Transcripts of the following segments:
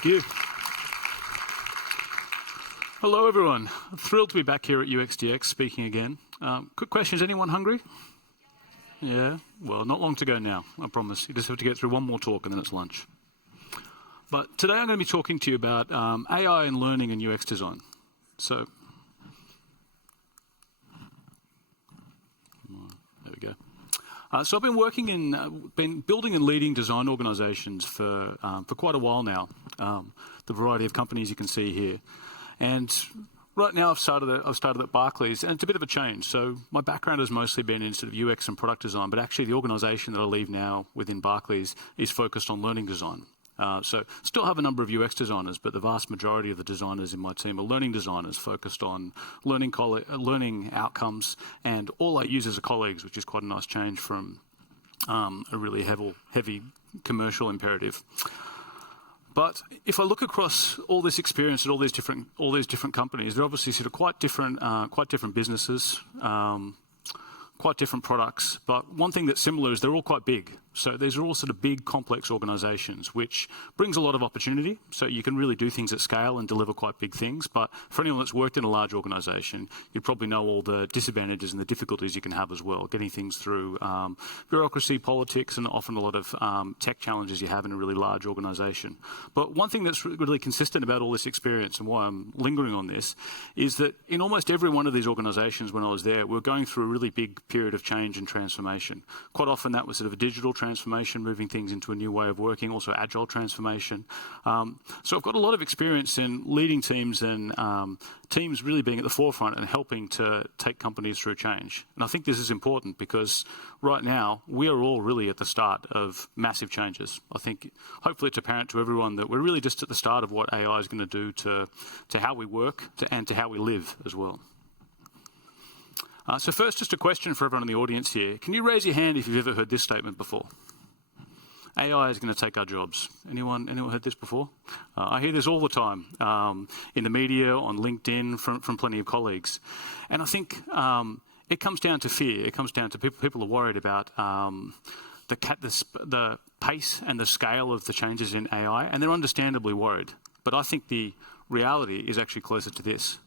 Thank you. Hello, everyone. Thrilled to be back here at UXDX speaking again. Quick question, is anyone hungry? Yeah? Well, not long to go now, I promise. You just have to get through one more talk and then it's lunch. But today I'm going to be talking to you about AI and learning and UX design. So, there we go. So I've been building and leading design organisations for quite a while now. The variety of companies you can see here, and right now I've started at Barclays, and it's a bit of a change. So my background has mostly been in sort of UX and product design, but actually the organisation that I leave now within Barclays is focused on learning design. So still have a number of UX designers, but the vast majority of the designers in my team are learning designers focused on learning outcomes, and all I use as a colleagues, which is quite a nice change from a really heavy commercial imperative. But if I look across all this experience at all these different companies, they're obviously sort of quite different businesses, quite different products. But one thing that's similar is they're all quite big. So these are all sort of big, complex organisations, which brings a lot of opportunity. So you can really do things at scale and deliver quite big things. But for anyone that's worked in a large organisation, you'd probably know all the disadvantages and the difficulties you can have as well, getting things through bureaucracy, politics, and often a lot of tech challenges you have in a really large organisation. But one thing that's really consistent about all this experience, and why I'm lingering on this, is that in almost every one of these organisations when I was there, we were going through a really big period of change and transformation. Quite often that was sort of a digital transformation, moving things into a new way of working, also agile transformation. So I've got a lot of experience in leading teams and teams really being at the forefront and helping to take companies through change. And I think this is important because right now we are all really at the start of massive changes. I think hopefully it's apparent to everyone that we're really just at the start of what AI is going to do to how we work and to how we live as well. So first, just a question for everyone in the audience here. Can you raise your hand if you've ever heard this statement before? AI is going to take our jobs. Anyone heard this before? I hear this all the time in the media, on LinkedIn, from plenty of colleagues. And I think it comes down to fear. It comes down to people are worried about the pace and the scale of the changes in AI, and they're understandably worried. But I think the reality is actually closer to this.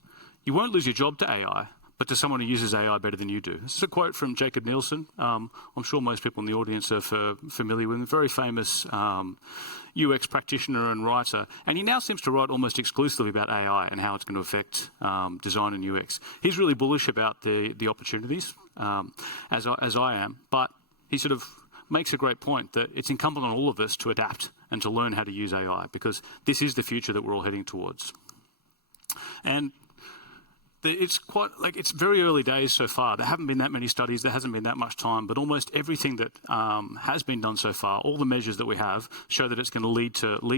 You won't lose your job to AI, but to someone who uses AI better than you do. This is a quote from Jakob Nielsen. I'm sure most people in the audience are familiar with him. A very famous UX practitioner and writer. And he now seems to write almost exclusively about AI and how it's going to affect design and UX. He's really bullish about the opportunities, as I am. But he sort of makes a great point that it's incumbent on all of us to adapt and to learn how to use AI, because this is the future that we're all heading towards. And it's very early days so far. There haven't been that many studies, there hasn't been that much time, but almost everything that has been done so far, all the measures that we have, show that it's going to lead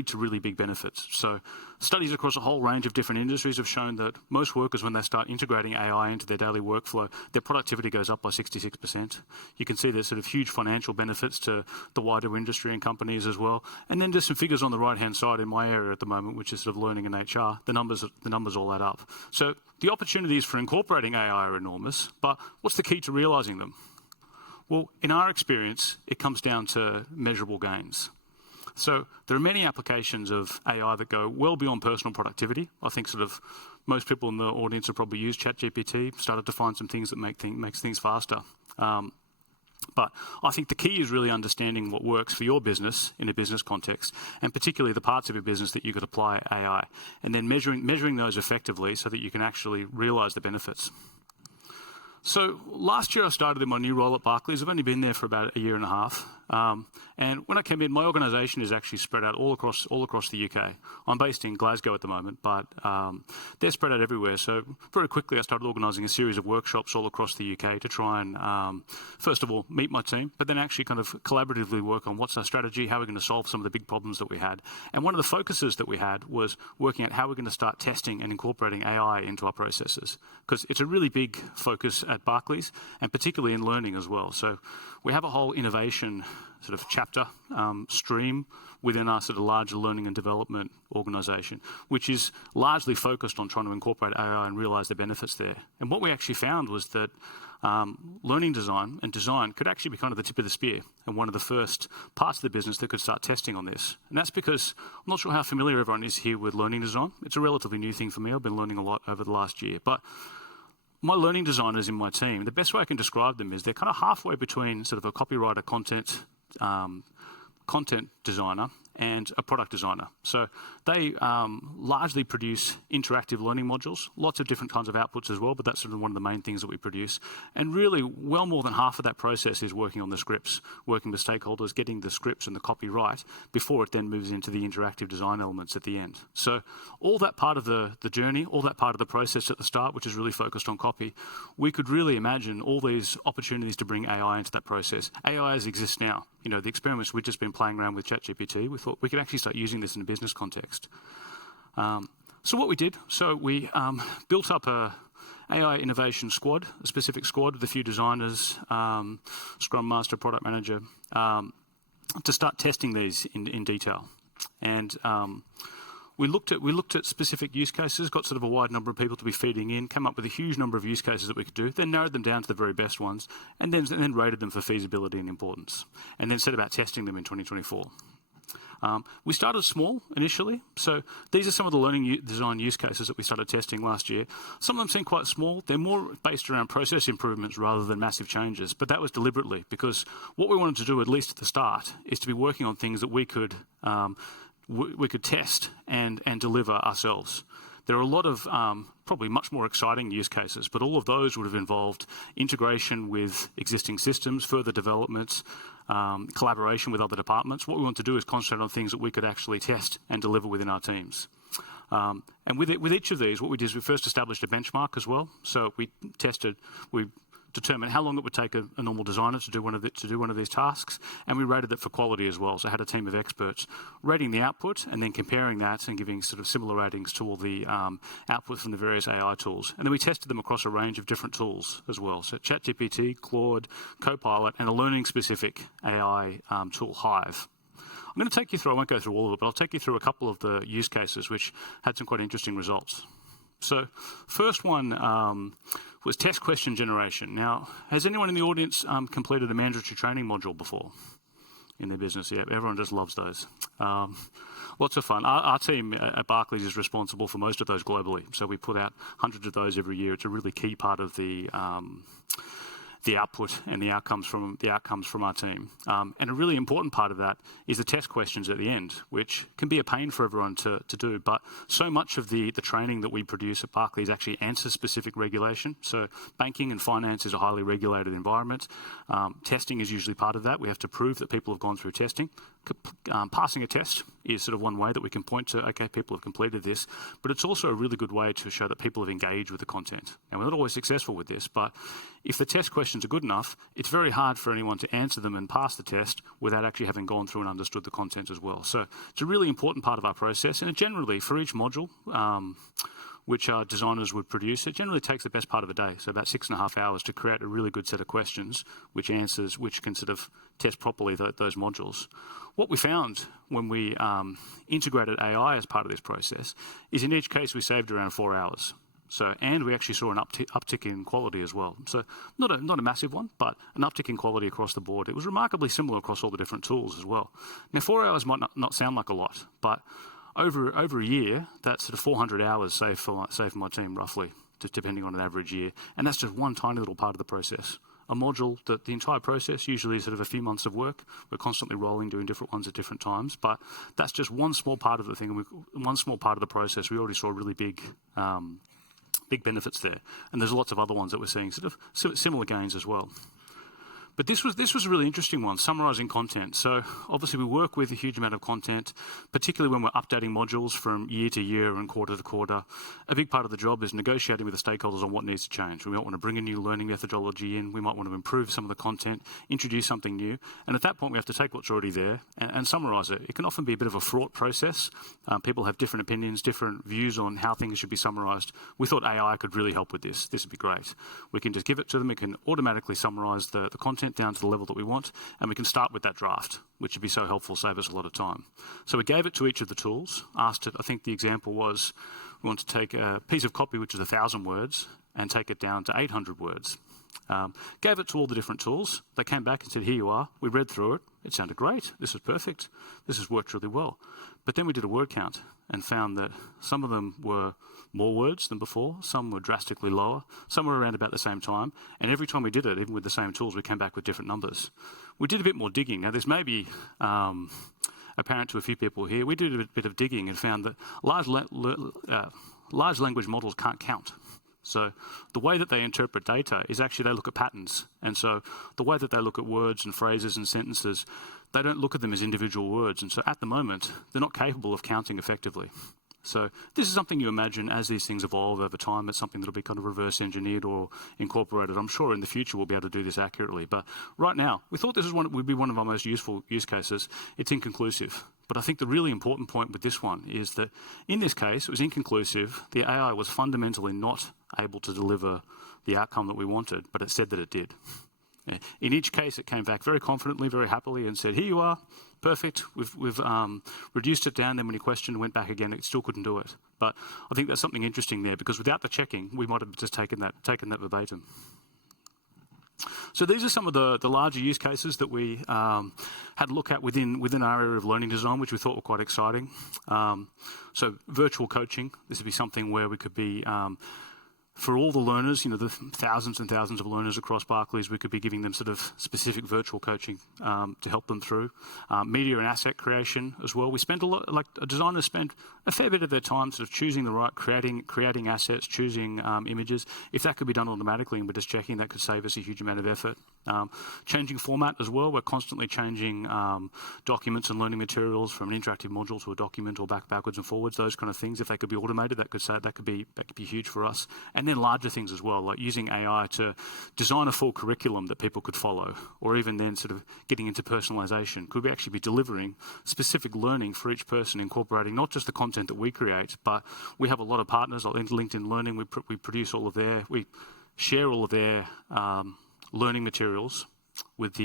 to really big benefits. So studies across a whole range of different industries have shown that most workers, when they start integrating AI into their daily workflow, their productivity goes up by 66%. You can see there's sort of huge financial benefits to the wider industry and companies as well. And then there's some figures on the right-hand side in my area at the moment, which is sort of learning and HR. The numbers all add up. So the opportunities for incorporating AI are enormous, but what's the key to realising them? Well, in our experience, it comes down to measurable gains. So there are many applications of AI that go well beyond personal productivity. I think sort of most people in the audience have probably used ChatGPT, started to find some things that makes things faster. But I think the key is really understanding what works for your business in a business context, and particularly the parts of your business that you could apply AI, and then measuring those effectively so that you can actually realise the benefits. So last year I started in my new role at Barclays. I've only been there for about a year and a half. And when I came in, my organisation is actually spread out all across the UK. I'm based in Glasgow at the moment, but they're spread out everywhere. So very quickly I started organising a series of workshops all across the UK to try and, first of all, meet my team, but then actually kind of collaboratively work on what's our strategy, how we're going to solve some of the big problems that we had. And one of the focuses that we had was working out how we're going to start testing and incorporating AI into our processes, because it's a really big focus at Barclays, and particularly in learning as well. So we have a whole innovation sort of chapter stream within our sort of larger learning and development organisation, which is largely focused on trying to incorporate AI and realise the benefits there. And what we actually found was that learning design and design could actually be kind of the tip of the spear and one of the first parts of the business that could start testing on this. And that's because I'm not sure how familiar everyone is here with learning design. It's a relatively new thing for me. I've been learning a lot over the last year. But my learning designers in my team, the best way I can describe them is they're kind of halfway between sort of a copywriter, content designer and a product designer. So they largely produce interactive learning modules, lots of different kinds of outputs as well, but that's sort of one of the main things that we produce. And really, well more than half of that process is working on the scripts, working with stakeholders, getting the scripts and the copy right before it then moves into the interactive design elements at the end. So all that part of the journey, all that part of the process at the start, which is really focused on copy, we could really imagine all these opportunities to bring AI into that process. AI exists now. You know, the experiments we've just been playing around with ChatGPT, we thought we could actually start using this in a business context. So what we did, we built up a AI innovation squad, a specific squad with a few designers, Scrum Master, Product Manager, to start testing these in detail. And we looked at specific use cases, got sort of a wide number of people to be feeding in, came up with a huge number of use cases that we could do, then narrowed them down to the very best ones, and then rated them for feasibility and importance, and then set about testing them in 2024. We started small initially, so these are some of the learning design use cases that we started testing last year. Some of them seem quite small. They're more based around process improvements rather than massive changes, but that was deliberately because what we wanted to do, at least at the start, is to be working on things that we could test and deliver ourselves. There are a lot of probably much more exciting use cases, but all of those would have involved integration with existing systems, further developments, collaboration with other departments. What we want to do is concentrate on things that we could actually test and deliver within our teams. And with each of these, what we did is we first established a benchmark as well. So we determine how long it would take a normal designer to do one of these tasks, and we rated it for quality as well. So I had a team of experts rating the output and then comparing that and giving sort of similar ratings to all the output from the various AI tools. And then we tested them across a range of different tools as well. So ChatGPT, Claude, Copilot, and a learning-specific AI tool, Hive. I'm going to take you through, I won't go through all of it, but I'll take you through a couple of the use cases which had some quite interesting results. So first one was test question generation. Now, has anyone in the audience completed a mandatory training module before in their business? Yeah, everyone just loves those. Lots of fun. Our team at Barclays is responsible for most of those globally. So we put out hundreds of those every year. It's a really key part of the output and the outcomes from our team. And a really important part of that is the test questions at the end, which can be a pain for everyone to do. But so much of the training that we produce at Barclays actually answers specific regulation. So banking and finance is a highly regulated environment. Testing is usually part of that. We have to prove that people have gone through testing. Passing a test is sort of one way that we can point to, okay, people have completed this, but it's also a really good way to show that people have engaged with the content. And we're not always successful with this, but if the test questions are good enough, it's very hard for anyone to answer them and pass the test without actually having gone through and understood the content as well. So it's a really important part of our process, and it generally, for each module, which our designers would produce, it generally takes the best part of a day, so about 6.5 hours to create a really good set of questions which can sort of test properly those modules. What we found when we integrated AI as part of this process is in each case we saved around 4 hours. And we actually saw an uptick in quality as well. So not a massive one, but an uptick in quality across the board. It was remarkably similar across all the different tools as well. Now 4 hours might not sound like a lot, but over a year, that's sort of 400 hours saved for my team, roughly, just depending on an average year. And that's just one tiny little part of the process. A module that the entire process usually is sort of a few months of work. We're constantly rolling, doing different ones at different times. But that's just one small part of the thing, and one small part of the process. We already saw really big benefits there. And there's lots of other ones that we're seeing sort of similar gains as well. But this was a really interesting one, summarising content. So obviously we work with a huge amount of content, particularly when we're updating modules from year to year and quarter to quarter. A big part of the job is negotiating with the stakeholders on what needs to change. We might want to bring a new learning methodology in. We might want to improve some of the content, introduce something new. And at that point, we have to take what's already there and summarise it. It can often be a bit of a fraught process. People have different opinions, different views on how things should be summarised. We thought AI could really help with this. This would be great. We can just give it to them. It can automatically summarise the content down to the level that we want, and we can start with that draft, which would be so helpful, save us a lot of time. So we gave it to each of the tools, asked it, I think the example was, we want to take a piece of copy which is 1,000 words and take it down to 800 words. Gave it to all the different tools. They came back and said, here you are. We read through it. It sounded great. This is perfect. This has worked really well. But then we did a word count and found that some of them were more words than before. Some were drastically lower. Some were around about the same time. And every time we did it, even with the same tools, we came back with different numbers. We did a bit more digging. Now, this may be apparent to a few people here. We did a bit of digging and found that large language models can't count. So the way that they interpret data is actually they look at patterns. And so the way that they look at words and phrases and sentences, they don't look at them as individual words. And so at the moment, they're not capable of counting effectively. So this is something you imagine as these things evolve over time. It's something that'll be kind of reverse engineered or incorporated. I'm sure in the future we'll be able to do this accurately. But right now, we thought this would be one of our most useful use cases. It's inconclusive. But I think the really important point with this one is that in this case, it was inconclusive. The AI was fundamentally not able to deliver the outcome that we wanted, but it said that it did. In each case, it came back very confidently, very happily, and said, here you are, perfect. We've reduced it down. Then when he questioned, went back again, it still couldn't do it. But I think there's something interesting there, because without the checking, we might have just taken that verbatim. So these are some of the larger use cases that we had a look at within our area of learning design, which we thought were quite exciting. So virtual coaching, this would be something where we could be, for all the learners, the thousands and thousands of learners across Barclays, we could be giving them sort of specific virtual coaching to help them through. Media and asset creation as well. We spent a lot, designers spend a fair bit of their time sort of choosing the right, creating assets, choosing images. If that could be done automatically and we're just checking, that could save us a huge amount of effort. Changing format as well. We're constantly changing documents and learning materials from an interactive module to a document or backwards and forwards, those kind of things. If they could be automated, that could be huge for us. And then larger things as well, like using AI to design a full curriculum that people could follow, or even then sort of getting into personalisation. Could we actually be delivering specific learning for each person, incorporating not just the content that we create, but we have a lot of partners like LinkedIn Learning. We produce all of we share all of their learning materials with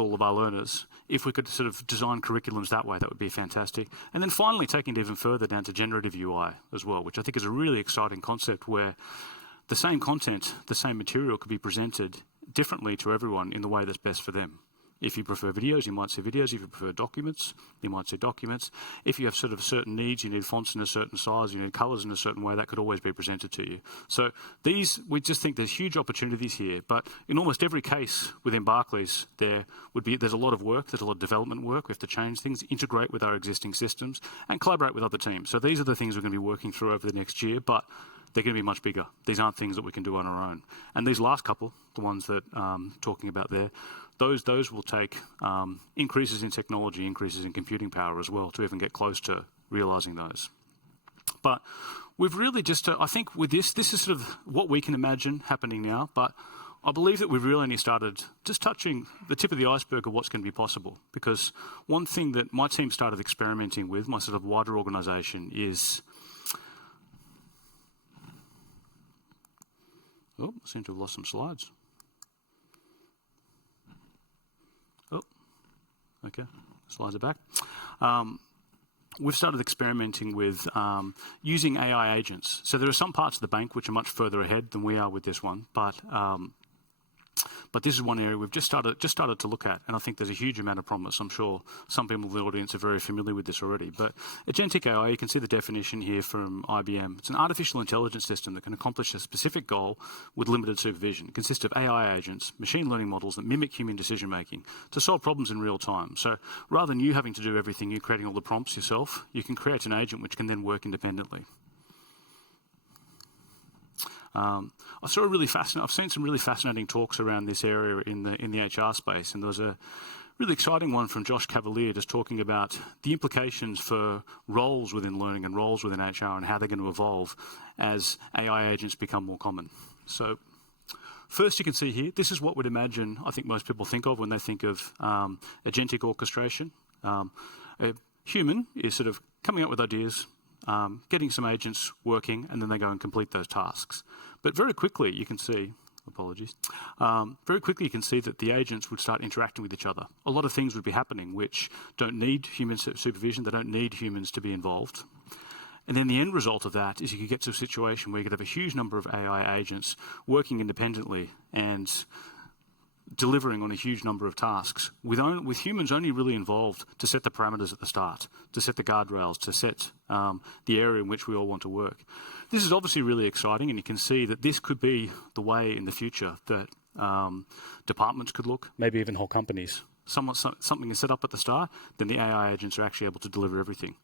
all of our learners. If we could sort of design curriculums that way, that would be fantastic. And then finally, taking it even further down to generative UI as well, which I think is a really exciting concept where the same content, the same material could be presented differently to everyone in the way that's best for them. If you prefer videos, you might see videos. If you prefer documents, you might see documents. If you have sort of certain needs, you need fonts in a certain size, you need colours in a certain way, that could always be presented to you. So we just think there's huge opportunities here. But in almost every case within Barclays, there's a lot of work, there's a lot of development work. We have to change things, integrate with our existing systems, and collaborate with other teams. So these are the things we're going to be working through over the next year, but they're going to be much bigger. These aren't things that we can do on our own. And these last couple, the ones that I'm talking about there, those will take increases in technology, increases in computing power as well to even get close to realising those. But we've really just, I think with this is sort of what we can imagine happening now, but I believe that we've really only started just touching the tip of the iceberg of what's going to be possible. Because one thing that my team started experimenting with, my sort of wider organisation, is... Oh, I seem to have lost some slides. Okay, slides are back. We've started experimenting with using AI agents. So there are some parts of the bank which are much further ahead than we are with this one, but this is one area we've just started to look at, and I think there's a huge amount of promise. I'm sure some people in the audience are very familiar with this already. But agentic AI, you can see the definition here from IBM. It's an artificial intelligence system that can accomplish a specific goal with limited supervision. It consists of AI agents, machine learning models that mimic human decision making to solve problems in real time. So rather than you having to do everything, you're creating all the prompts yourself, you can create an agent which can then work independently. I've seen some really fascinating talks around this area in the HR space, and there was a really exciting one from Josh Cavalier just talking about the implications for roles within learning and roles within HR and how they're going to evolve as AI agents become more common. So first you can see here, this is what we'd imagine, I think most people think of when they think of agentic orchestration. A human is sort of coming up with ideas, getting some agents working, and then they go and complete those tasks. But very quickly you can see, very quickly you can see that the agents would start interacting with each other. A lot of things would be happening which don't need human supervision, they don't need humans to be involved. And then the end result of that is you could get to a situation where you could have a huge number of AI agents working independently and delivering on a huge number of tasks, with humans only really involved to set the parameters at the start, to set the guardrails, to set the area in which we all want to work. This is obviously really exciting, and you can see that this could be the way in the future that departments could look, maybe even whole companies. Something is set up at the start, then the AI agents are actually able to deliver everything.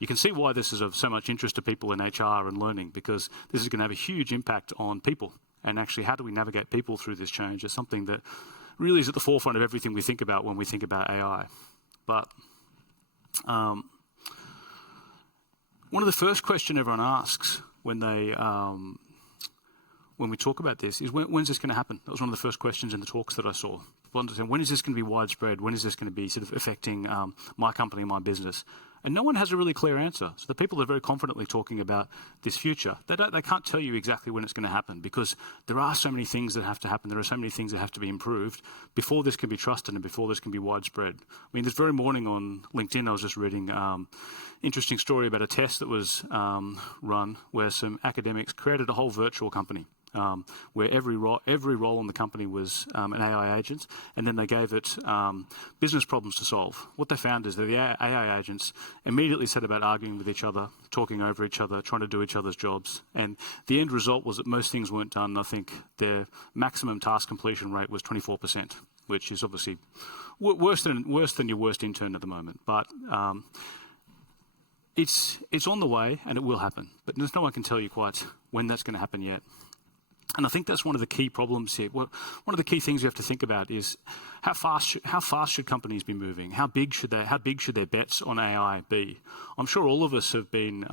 You can see why this is of so much interest to people in HR and learning, because this is going to have a huge impact on people. And actually, how do we navigate people through this change? It's something that really is at the forefront of everything we think about when we think about AI. But one of the first questions everyone asks when we talk about this is, when's this going to happen? That was one of the first questions in the talks that I saw. People understand, when is this going to be widespread? When is this going to be sort of affecting my company, my business? And no one has a really clear answer. So the people that are very confidently talking about this future, they can't tell you exactly when it's going to happen, because there are so many things that have to happen. There are so many things that have to be improved before this can be trusted and before this can be widespread. I mean, this very morning on LinkedIn, I was just reading interesting story about a test that was run where some academics created a whole virtual company. Where every role in the company was an AI agent, and then they gave it business problems to solve. What they found is that the AI agents immediately set about arguing with each other, talking over each other, trying to do each other's jobs, and the end result was that most things weren't done. I think their maximum task completion rate was 24%, which is obviously worse than your worst intern at the moment. But it's on the way, and it will happen. But there's no one can tell you quite when that's going to happen yet. And I think that's one of the key problems here. One of the key things you have to think about is how fast should companies be moving? How big should their bets on AI be? I'm sure all of us have been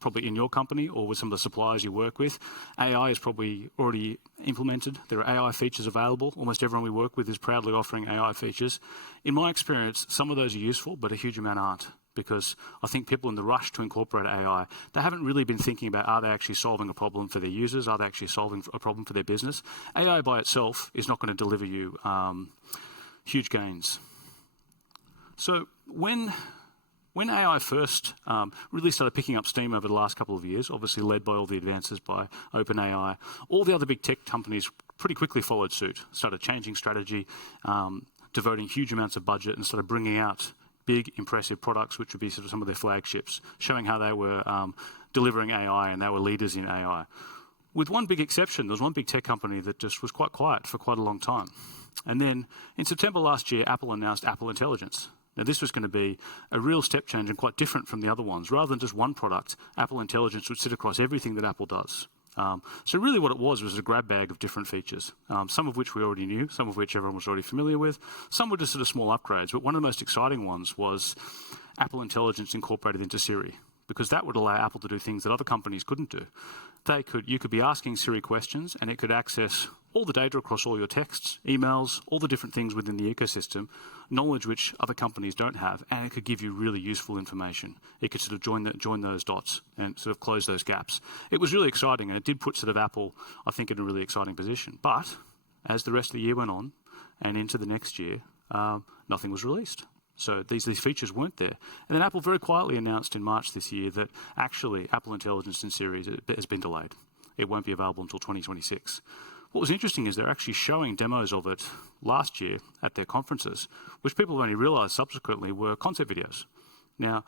probably in your company or with some of the suppliers you work with. AI is probably already implemented. There are AI features available. Almost everyone we work with is proudly offering AI features. In my experience, some of those are useful, but a huge amount aren't. Because I think people in the rush to incorporate AI, they haven't really been thinking about, are they actually solving a problem for their users? Are they actually solving a problem for their business? AI by itself is not going to deliver you huge gains. So when AI first really started picking up steam over the last couple of years, obviously led by all the advances by OpenAI, all the other big tech companies pretty quickly followed suit, started changing strategy, devoting huge amounts of budget, and started bringing out big, impressive products, which would be sort of some of their flagships, showing how they were delivering AI and they were leaders in AI. With one big exception, there was one big tech company that just was quite quiet for quite a long time. And then in September last year, Apple announced Apple Intelligence. Now, this was going to be a real step change and quite different from the other ones. Rather than just one product, Apple Intelligence would sit across everything that Apple does. So really what it was a grab bag of different features, some of which we already knew, some of which everyone was already familiar with. Some were just sort of small upgrades, but one of the most exciting ones was Apple Intelligence incorporated into Siri, because that would allow Apple to do things that other companies couldn't do. You could be asking Siri questions, and it could access all the data across all your texts, emails, all the different things within the ecosystem, knowledge which other companies don't have, and it could give you really useful information. It could sort of join those dots and sort of close those gaps. It was really exciting, and it did put sort of Apple, I think, in a really exciting position. But as the rest of the year went on and into the next year, nothing was released. So these features weren't there. And then Apple very quietly announced in March this year that actually Apple Intelligence in Siri has been delayed. It won't be available until 2026. What was interesting is they're actually showing demos of it last year at their conferences, which people have only realized subsequently were concept videos. Now,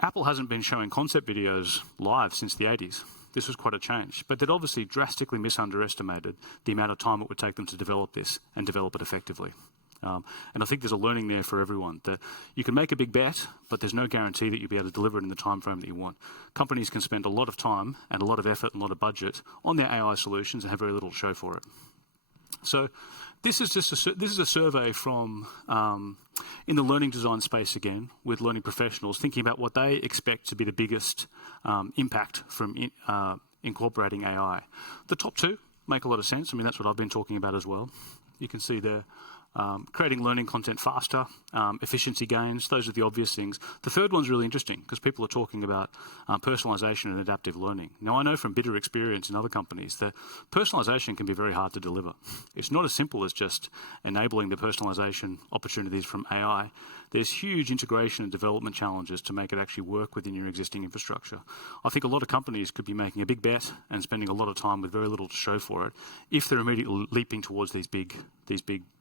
Apple hasn't been showing concept videos live since the 80s. This was quite a change. But they'd obviously drastically misunderestimated the amount of time it would take them to develop this and develop it effectively. And I think there's a learning there for everyone that you can make a big bet, but there's no guarantee that you'll be able to deliver it in the time frame that you want. Companies can spend a lot of time and a lot of effort and a lot of budget on their AI solutions and have very little to show for it. So this is a survey from in the learning design space again, with learning professionals thinking about what they expect to be the biggest impact from incorporating AI. The top two make a lot of sense. I mean, that's what I've been talking about as well. You can see there. creating learning content faster, efficiency gains, those are the obvious things. The third one's really interesting because people are talking about personalisation and adaptive learning. Now, I know from bitter experience in other companies that personalisation can be very hard to deliver. It's not as simple as just enabling the personalisation opportunities from AI. There's huge integration and development challenges to make it actually work within your existing infrastructure. I think a lot of companies could be making a big bet and spending a lot of time with very little to show for it if they're immediately leaping towards these big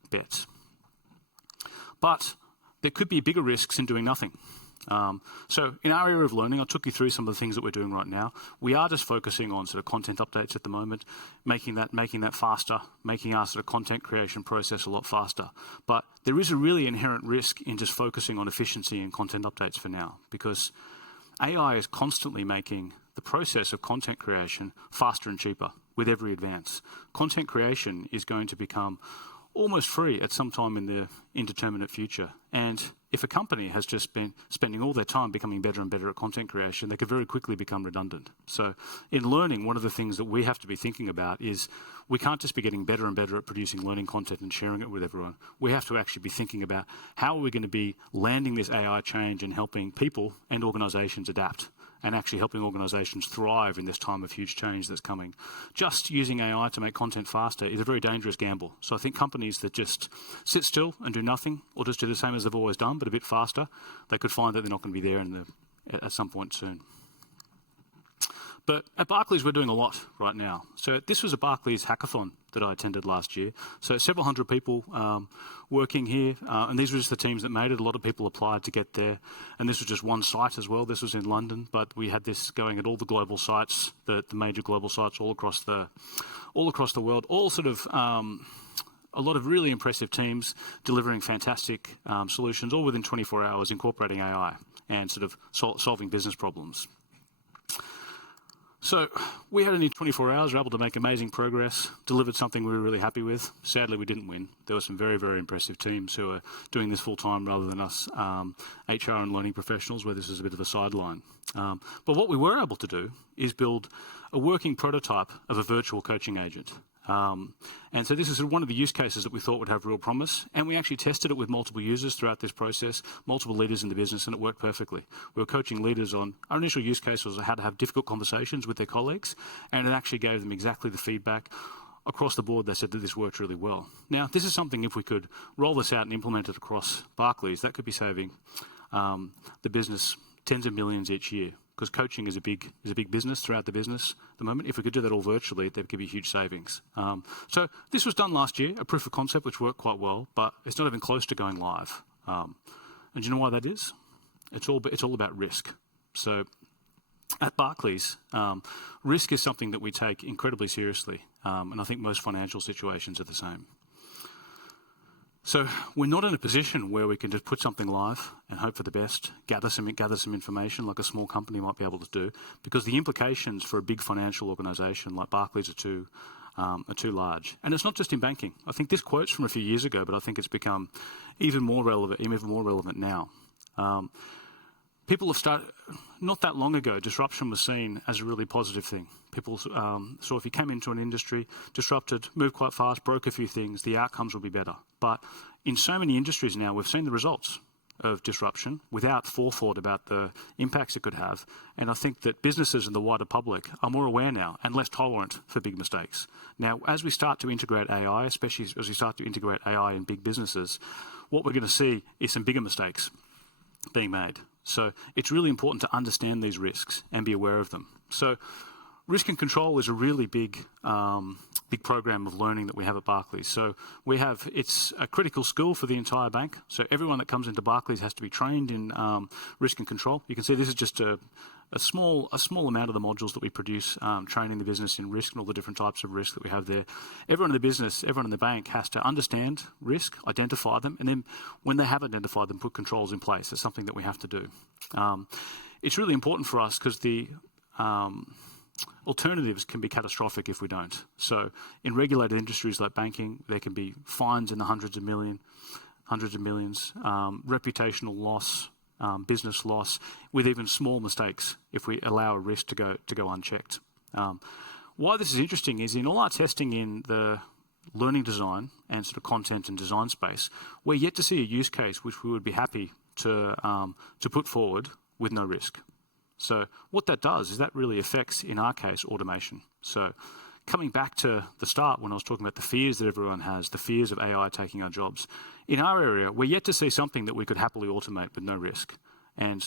bets. But there could be bigger risks in doing nothing. So in our area of learning, I took you through some of the things that we're doing right now. We are just focusing on sort of content updates at the moment, making that faster, making our sort of content creation process a lot faster. But there is a really inherent risk in just focusing on efficiency and content updates for now, because AI is constantly making the process of content creation faster and cheaper with every advance. Content creation is going to become almost free at some time in the indeterminate future. And if a company has just been spending all their time becoming better and better at content creation, they could very quickly become redundant. So in learning, one of the things that we have to be thinking about is we can't just be getting better and better at producing learning content and sharing it with everyone. We have to actually be thinking about how are we going to be landing this AI change and helping people and organisations adapt, and actually helping organisations thrive in this time of huge change that's coming. Just using AI to make content faster is a very dangerous gamble. So I think companies that just sit still and do nothing, or just do the same as they've always done, but a bit faster, they could find that they're not going to be there at some point soon. But at Barclays, we're doing a lot right now. So this was a Barclays hackathon that I attended last year. So several hundred people working here, and these were just the teams that made it. A lot of people applied to get there, and this was just one site as well. This was in London, but we had this going at all the global sites, the major global sites all across the world. All sort of a lot of really impressive teams delivering fantastic solutions, all within 24 hours, incorporating AI and sort of solving business problems. So we had only 24 hours, were able to make amazing progress, delivered something we were really happy with. Sadly, we didn't win. There were some very, very impressive teams who are doing this full-time rather than us HR and learning professionals, where this is a bit of a sideline. But what we were able to do is build a working prototype of a virtual coaching agent. And so this is one of the use cases that we thought would have real promise, and we actually tested it with multiple users throughout this process, multiple leaders in the business, and it worked perfectly. We were coaching leaders on, our initial use case was how to have difficult conversations with their colleagues, and it actually gave them exactly the feedback. Across the board, they said that this worked really well. Now, this is something, if we could roll this out and implement it across Barclays, that could be saving the business tens of millions each year, because coaching is a big business throughout the business at the moment. If we could do that all virtually, there could be huge savings. So this was done last year, a proof of concept which worked quite well, but it's not even close to going live. And do you know why that is? It's all about risk. So at Barclays, risk is something that we take incredibly seriously, and I think most financial situations are the same. So we're not in a position where we can just put something live and hope for the best, gather some information like a small company might be able to do, because the implications for a big financial organisation like Barclays are too large. And it's not just in banking. I think this quote's from a few years ago, but I think it's become even more relevant now. People have started, not that long ago, disruption was seen as a really positive thing. People saw if you came into an industry, disrupted, moved quite fast, broke a few things, the outcomes will be better. But in so many industries now, we've seen the results of disruption without forethought about the impacts it could have. And I think that businesses and the wider public are more aware now and less tolerant for big mistakes. Now, as we start to integrate AI, especially as we start to integrate AI in big businesses, what we're going to see is some bigger mistakes being made. So it's really important to understand these risks and be aware of them. So risk and control is a really big program of learning that we have at Barclays. So it's a critical skill for the entire bank. So everyone that comes into Barclays has to be trained in risk and control. You can see this is just a small amount of the modules that we produce, training the business in risk and all the different types of risk that we have there. Everyone in the business, everyone in the bank has to understand risk, identify them, and then when they have identified them, put controls in place. That's something that we have to do. It's really important for us because the alternatives can be catastrophic if we don't. So in regulated industries like banking, there can be fines in the hundreds of millions, reputational loss, business loss, with even small mistakes if we allow a risk to go unchecked. Why this is interesting is in all our testing in the learning design and sort of content and design space, we're yet to see a use case which we would be happy to put forward with no risk. So what that does is that really affects, in our case, automation. So coming back to the start when I was talking about the fears that everyone has, the fears of AI taking our jobs, in our area, we're yet to see something that we could happily automate with no risk. And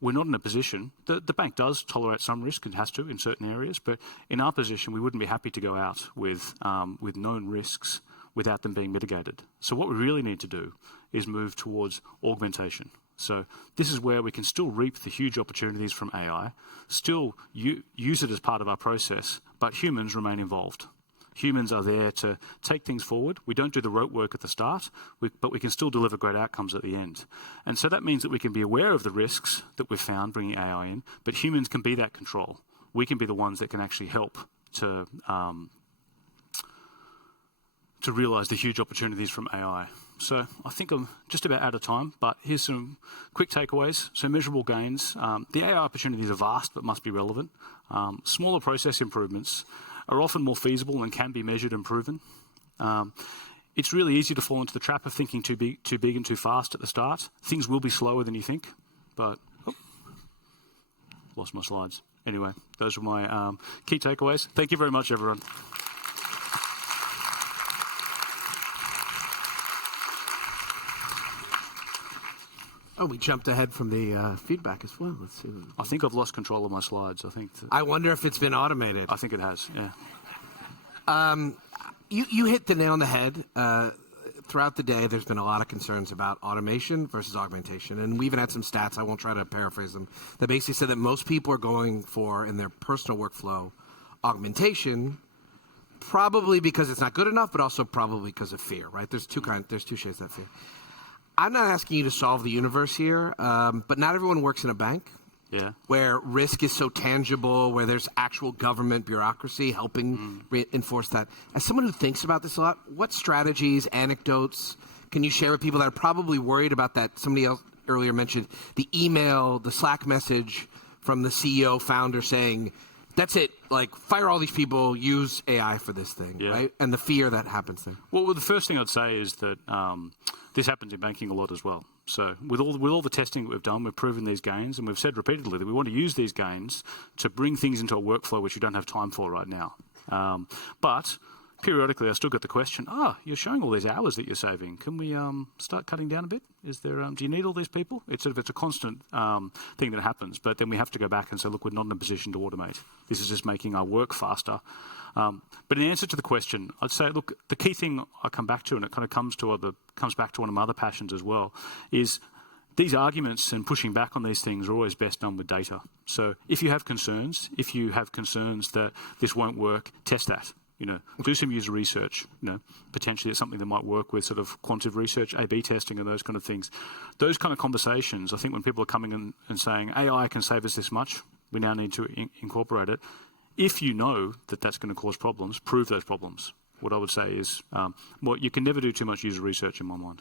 we're not in a position, the bank does tolerate some risk, it has to in certain areas, but in our position, we wouldn't be happy to go out with known risks without them being mitigated. So what we really need to do is move towards augmentation. So this is where we can still reap the huge opportunities from AI, still use it as part of our process, but humans remain involved. Humans are there to take things forward. We don't do the rote work at the start, but we can still deliver great outcomes at the end. And so that means that we can be aware of the risks that we've found bringing AI in, but humans can be that control. We can be the ones that can actually help to realise the huge opportunities from AI. So I think I'm just about out of time, but here's some quick takeaways. So measurable gains. The AI opportunities are vast, but must be relevant. Smaller process improvements are often more feasible and can be measured and proven. It's really easy to fall into the trap of thinking too big and too fast at the start. Things will be slower than you think, but lost my slides. Anyway, those were my key takeaways. Thank you very much, everyone. Oh, we jumped ahead from the feedback as well. Let's see. I think I've lost control of my slides. I wonder if it's been automated. I think it has, yeah. You hit the nail on the head. Throughout the day, there's been a lot of concerns about automation versus augmentation. And we even had some stats, I won't try to paraphrase them, that basically said that most people are going for, in their personal workflow, augmentation, probably because it's not good enough, but also probably because of fear, right? There's two shades of that fear. I'm not asking you to solve the universe here, but not everyone works in a bank. Yeah. Where risk is so tangible, where there's actual government bureaucracy helping enforce that. As someone who thinks about this a lot, what strategies, anecdotes can you share with people that are probably worried about that? Somebody else earlier mentioned the email, the Slack message from the CEO founder saying, that's it, like fire all these people, use AI for this thing, right? And the fear that happens there. Well, the first thing I'd say is that this happens in banking a lot as well. So with all the testing that we've done, we've proven these gains, and we've said repeatedly that we want to use these gains to bring things into a workflow which we don't have time for right now. But periodically, I still get the question, you're showing all these hours that you're saving. Can we start cutting down a bit? Is there, do you need all these people? It's a constant thing that happens, but then we have to go back and say, look, we're not in a position to automate. This is just making our work faster. But in answer to the question, I'd say, look, the key thing I come back to, and it kind of comes back to one of my other passions as well, is these arguments and pushing back on these things are always best done with data. So if you have concerns that this won't work, test that. Do some user research. Potentially it's something that might work with sort of quantitative research, A/B testing, and those kind of things. Those kind of conversations, I think, when people are coming in and saying AI can save us this much, we now need to incorporate it. If you know that that's going to cause problems, prove those problems. What I would say is, you can never do too much user research in my mind.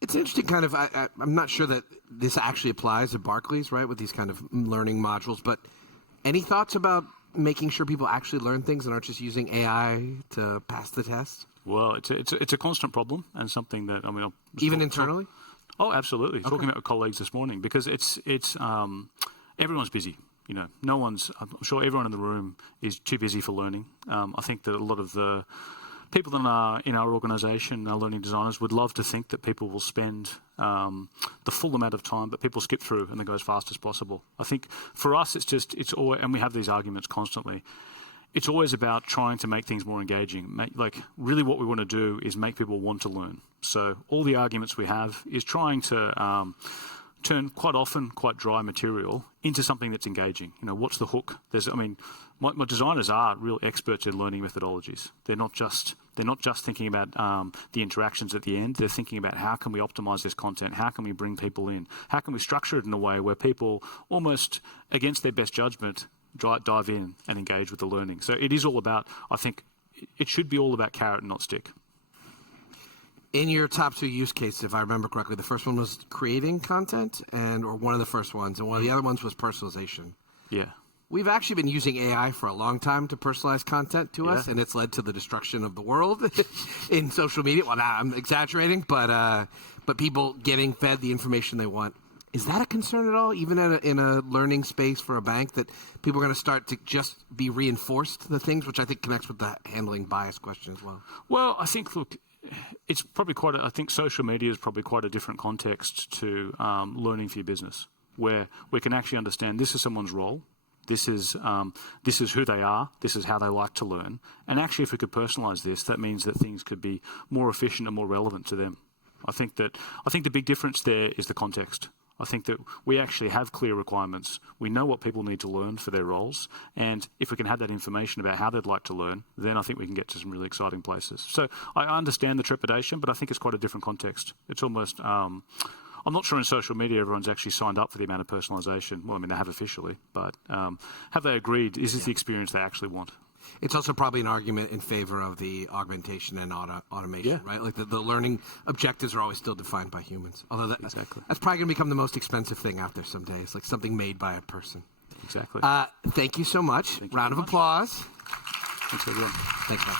It's interesting kind of, I'm not sure that this actually applies at Barclays, right, with these kind of learning modules, but any thoughts about making sure people actually learn things and aren't just using AI to pass the test? Well, it's a constant problem and something that, even internally? Oh, absolutely. Okay. Talking about with colleagues this morning, because it's everyone's busy. I'm sure everyone in the room is too busy for learning. I think that a lot of the people that are in our organisation, our learning designers, would love to think that people will spend the full amount of time, but people skip through and they go as fast as possible. I think for us, it's always, and we have these arguments constantly, it's always about trying to make things more engaging. Really what we want to do is make people want to learn. So all the arguments we have is trying to turn quite often quite dry material into something that's engaging. What's the hook? My designers are real experts in learning methodologies. They're not just thinking about the interactions at the end. They're thinking about how can we optimize this content? How can we bring people in? How can we structure it in a way where people, almost against their best judgment, dive in and engage with the learning? So it is all about, I think, it should be all about carrot and not stick. In your top two use cases, if I remember correctly, the first one was creating content, or one of the first ones, and one of the other ones was personalization. Yeah. We've actually been using AI for a long time to personalize content to us, and it's led to the destruction of the world in social media. Well, now I'm exaggerating, but people getting fed the information they want. Is that a concern at all, even in a learning space for a bank, that people are going to start to just be reinforced the things, which I think connects with the handling bias question as well? Well, I think, look, it's probably I think social media is probably quite a different context to learning for your business, where we can actually understand this is someone's role. This is who they are. This is how they like to learn. And actually, if we could personalize this, that means that things could be more efficient and more relevant to them. I think the big difference there is the context. I think that we actually have clear requirements. We know what people need to learn for their roles. And if we can have that information about how they'd like to learn, then I think we can get to some really exciting places. So I understand the trepidation, but I think it's quite a different context. It's almost... I'm not sure in social media everyone's actually signed up for the amount of personalisation. Well, I mean, they have officially, but have they agreed? Is this the experience they actually want? It's also probably an argument in favor of the augmentation and automation, right? Like the learning objectives are always still defined by humans. Although that's probably going to become the most expensive thing out there some days, like something made by a person. Exactly. Thank you so much. Round of applause. Thanks, everyone. Thanks, man.